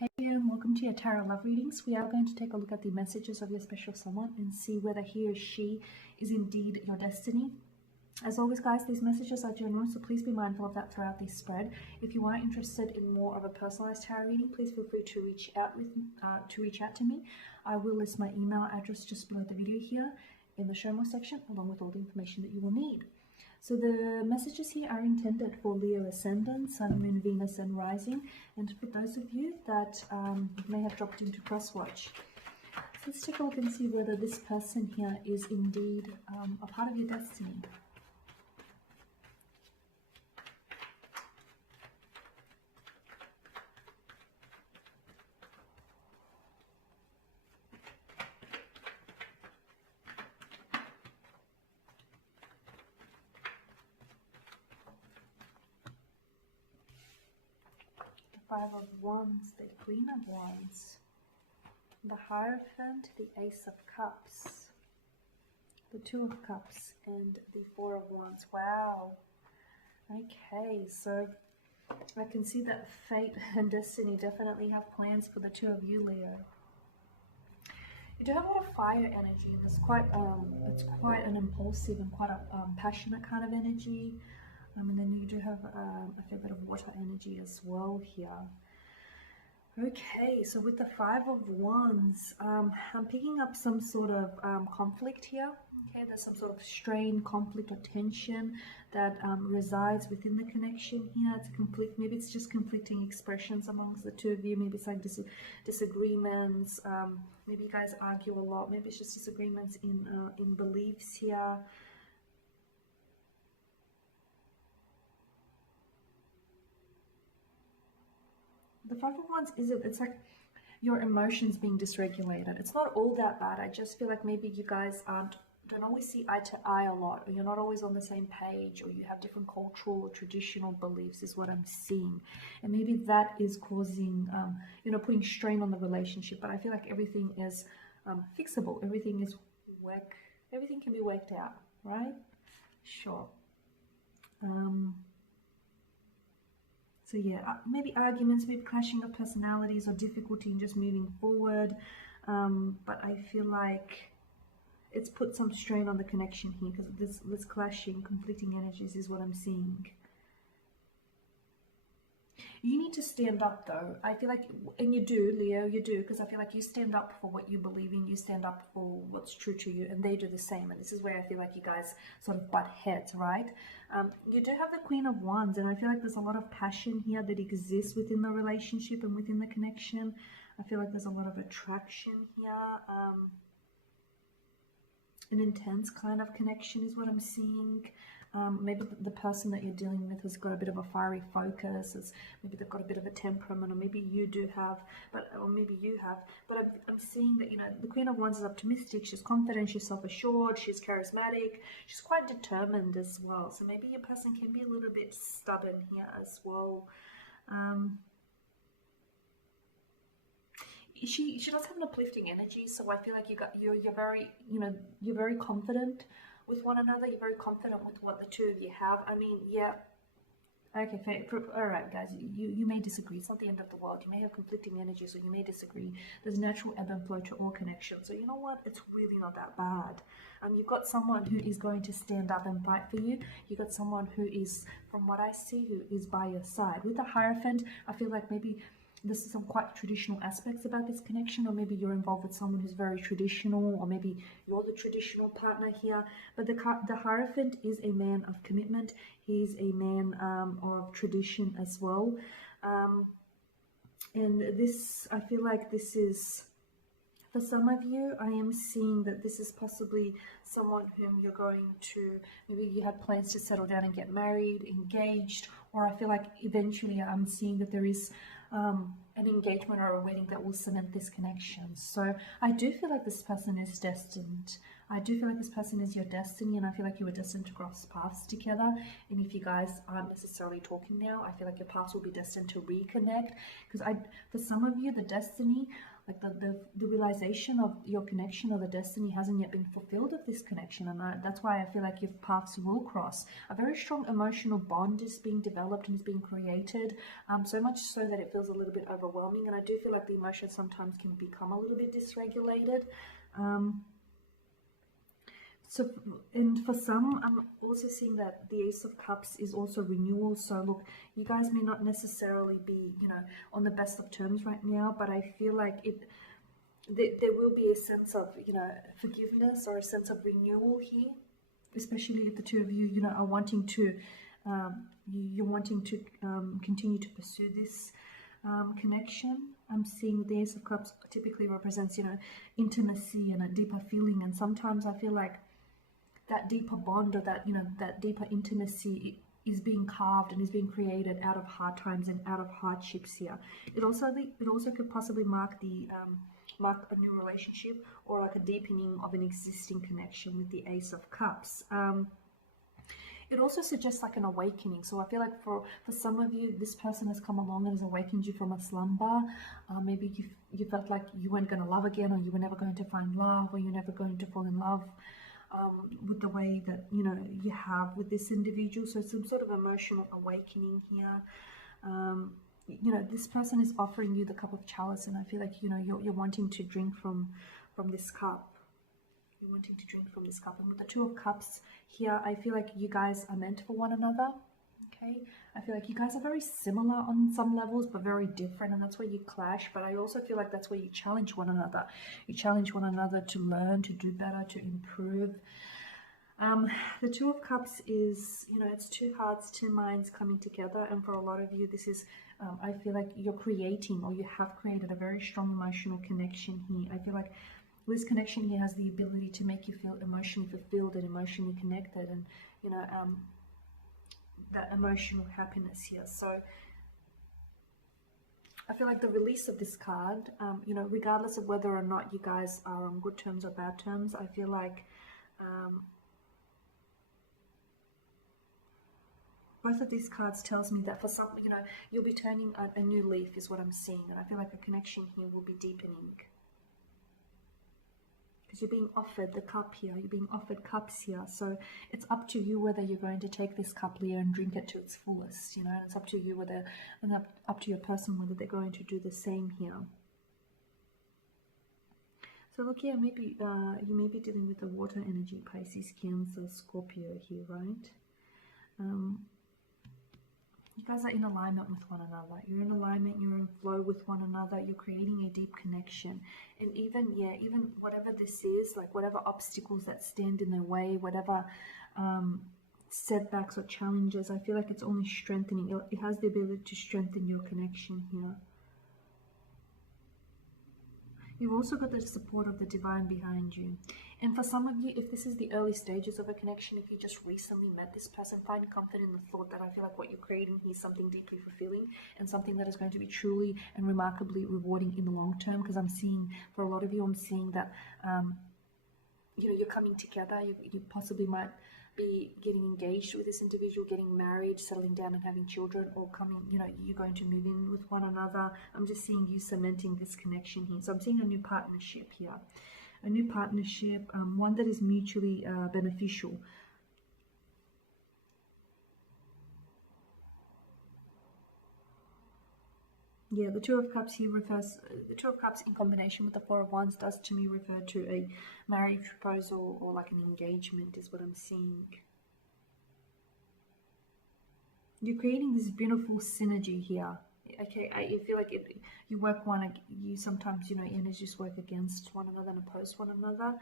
Hey, and welcome to your tarot love readings. We are going to take a look at the messages of your special someone and see whether he or she is indeed your destiny. As always, guys, these messages are general, so please be mindful of that throughout this spread. If you are interested in more of a personalized tarot reading, please feel free to reach out to me. I will list my email address just below the video here in the show more section, along with all the information that you will need. So the messages here are intended for Leo Ascendant, Sun, Moon, Venus, and Rising, and for those of you that may have dropped into Crosswatch. So let's take a look and see whether this person here is indeed a part of your destiny. Five of Wands, the Queen of Wands, the Hierophant, the Ace of Cups, the Two of Cups, and the Four of Wands. Wow. Okay, so I can see that fate and destiny definitely have plans for the two of you, Leo. You do have a lot of fire energy, and it's quite an impulsive and quite a passionate kind of energy. And then you do have a fair bit of water energy as well here. Okay, so with the Five of Wands, I'm picking up some sort of conflict here. Okay, there's some sort of strain, conflict, or tension that resides within the connection here. It's a conflict. Maybe it's just conflicting expressions amongst the two of you. Maybe it's like disagreements. Maybe you guys argue a lot. Maybe it's just disagreements in beliefs here. The Five of Wands it's like your emotions being dysregulated. It's not all that bad. I just feel like maybe you guys don't always see eye to eye a lot, or you're not always on the same page, or you have different cultural or traditional beliefs is what I'm seeing. And maybe that is causing, putting strain on the relationship. But I feel like everything is fixable. Everything can be worked out, right? Sure. So yeah, maybe arguments, maybe clashing of personalities or difficulty in just moving forward. But I feel like it's put some strain on the connection here because this clashing, conflicting energies is what I'm seeing. You need to stand up though. I feel like, and you do, Leo, you do, because I feel like you stand up for what you believe in, you stand up for what's true to you, and they do the same. And this is where I feel like you guys sort of butt heads, right? You do have the Queen of Wands, and I feel like there's a lot of passion here that exists within the relationship and within the connection. I feel like there's a lot of attraction here. An intense kind of connection is what I'm seeing. Maybe the person that you're dealing with has got a bit of a fiery focus, maybe they've got a bit of a temperament, or maybe you do have, but I'm seeing that, the Queen of Wands is optimistic, she's confident, she's self-assured, she's charismatic, she's quite determined as well. So maybe your person can be a little bit stubborn here as well. She does have an uplifting energy, so I feel like you're very confident with one another. You're very confident with what the two of you have. I mean, yeah. Okay, fair. All right, guys. You may disagree. It's not the end of the world. You may have conflicting energies, so you may disagree. There's natural ebb and flow to all connections. So you know what? It's really not that bad. You've got someone who is going to stand up and fight for you. You've got someone who is, from what I see, who is by your side. With the Hierophant, I feel like maybe there's some quite traditional aspects about this connection, or maybe you're involved with someone who's very traditional, or maybe you're the traditional partner here. But the Hierophant is a man of commitment. He's a man of tradition as well. And this, I feel like this is, for some of you, I am seeing that this is possibly someone whom you're going to, maybe you had plans to settle down and get married, engaged, or I feel like eventually I'm seeing that there is an engagement or a wedding that will cement this connection. So I do feel like this person is destined I do feel like this person is your destiny, and I feel like you were destined to cross paths together. And if you guys aren't necessarily talking now, I feel like your paths will be destined to reconnect. Because for some of you, the destiny, like the realization of your connection or the destiny hasn't yet been fulfilled of this connection, and that's why I feel like your paths will cross. A very strong emotional bond is being developed and is being created, so much so that it feels a little bit overwhelming. And I do feel like the emotions sometimes can become a little bit dysregulated. So, and for some, I'm also seeing that the Ace of Cups is also renewal. So look, you guys may not necessarily be, on the best of terms right now, but I feel like there will be a sense of, forgiveness or a sense of renewal here, especially if the two of you, are wanting to, you're wanting to continue to pursue this connection. I'm seeing the Ace of Cups typically represents, intimacy and a deeper feeling. And sometimes I feel like that deeper bond or that deeper intimacy is being carved and is being created out of hard times and out of hardships here. It also could possibly mark a new relationship or like a deepening of an existing connection with the Ace of Cups. It also suggests like an awakening. So I feel like for some of you, this person has come along and has awakened you from a slumber. Maybe you felt like you weren't going to love again, or you were never going to find love, or you're never going to fall in love with the way that you have with this individual. So some sort of emotional awakening here. This person is offering you the cup of chalice, and I feel like you're wanting to drink from this cup. You're wanting to drink from this cup. And with the Two of Cups here, I feel like you guys are meant for one another. Okay, I feel like you guys are very similar on some levels, but very different, and that's where you clash. But I also feel like that's where you challenge one another. You challenge one another to learn, to do better, to improve. The Two of Cups is, it's two hearts, two minds coming together, and for a lot of you, this is, I feel like you're creating, or you have created, a very strong emotional connection here. I feel like this connection here has the ability to make you feel emotionally fulfilled and emotionally connected, and that emotional happiness here. So I feel like the release of this card, regardless of whether or not you guys are on good terms or bad terms, I feel like both of these cards tells me that for some, you'll be turning a new leaf is what I'm seeing. And I feel like a connection here will be deepening. Because you're being offered the cup here, you're being offered cups here. So it's up to you whether you're going to take this cup here and drink it to its fullest, and it's up to you whether, and up to your person whether they're going to do the same here. So look here, maybe you may be dealing with the water energy, Pisces, Cancer, Scorpio here, right? You guys are in alignment with one another. You're in alignment, you're in flow with one another, you're creating a deep connection. And even whatever this is, like whatever obstacles that stand in their way, whatever setbacks or challenges, I feel like it's only strengthening. It has the ability to strengthen your connection here. You've also got the support of the divine behind you. And for some of you, if this is the early stages of a connection, if you just recently met this person, find comfort in the thought that I feel like what you're creating here is something deeply fulfilling and something that is going to be truly and remarkably rewarding in the long term. Because I'm seeing, for a lot of you, I'm seeing that, you're coming together. You possibly might be getting engaged with this individual, getting married, settling down and having children, or you're going to move in with one another. I'm just seeing you cementing this connection here. So I'm seeing a new partnership here. A new partnership, one that is mutually beneficial. Yeah, the Two of Cups here refers, the Two of Cups in combination with the Four of Wands does to me refer to a marriage proposal or like an engagement is what I'm seeing. You're creating this beautiful synergy here. Okay, I feel like you sometimes, energies work against one another and oppose one another.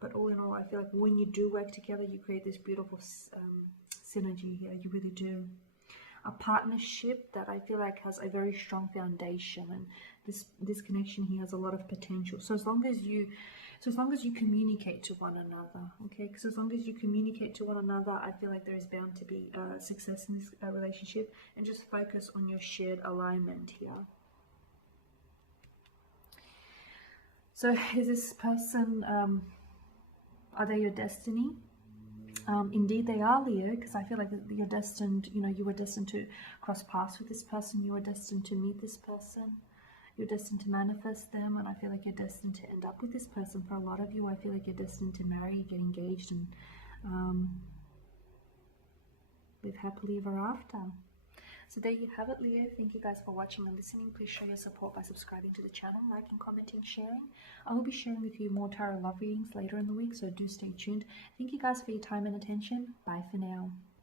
But all in all, I feel like when you do work together, you create this beautiful synergy here. You really do. A partnership that I feel like has a very strong foundation, and this connection here has a lot of potential. So as long as you communicate to one another, okay? Because as long as you communicate to one another, I feel like there is bound to be success in this relationship. And just focus on your shared alignment here. So is this person Are they your destiny? Indeed they are, Leo, because I feel like you're destined, you know, you were destined to cross paths with this person, you were destined to meet this person, you're destined to manifest them, and I feel like you're destined to end up with this person. For a lot of you, I feel like you're destined to marry, get engaged, and live happily ever after. So there you have it, Leo. Thank you guys for watching and listening. Please show your support by subscribing to the channel, liking, commenting, sharing. I will be sharing with you more tarot love readings later in the week, so do stay tuned. Thank you guys for your time and attention. Bye for now.